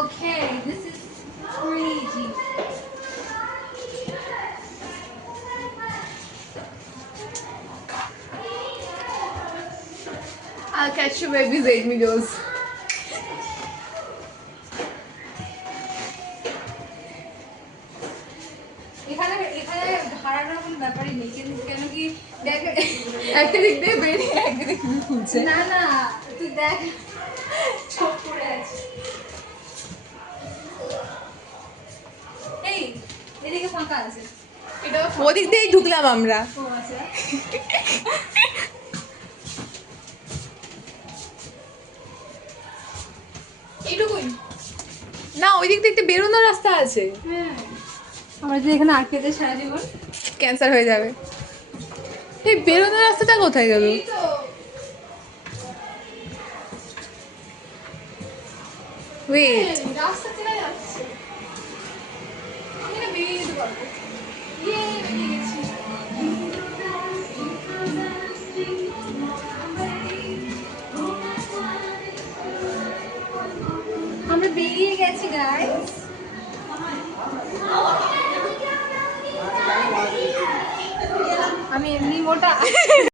Okay, this is crazy. I'll catch you babies 8 videos. এখানে এখানে হারানোর কোনো ব্যাপারই নেই, কেন কি দেখ একটা দিক দিয়ে বেরিয়ে একটা দিক দিয়ে খুলছে। না না তুই দেখ চোখ পড়ে আছে। এই এদিকে ফাঁকা আছে, এটাও ফাঁকা। ওদিক দিয়েই ঢুকলাম আমরা। ও আচ্ছা, এইটুকুই। না ওই দিক দিয়ে বেরোনোর রাস্তা আছে। হ্যাঁ, আমরা যদি এখানে আটকে যাই সারা জীবন ক্যান্সার হয়ে যাবে। এই বেরোনোর রাস্তাটা কোথায় গেল? এই তো ওয়েট, রাস্তা চেনা যাচ্ছে, আমি না বেরিয়ে যেতে পারবো। ইয়ে বেরিয়ে গেছি। আমরা বেরিয়ে গেছি গাইস। আমি এমনি মোটা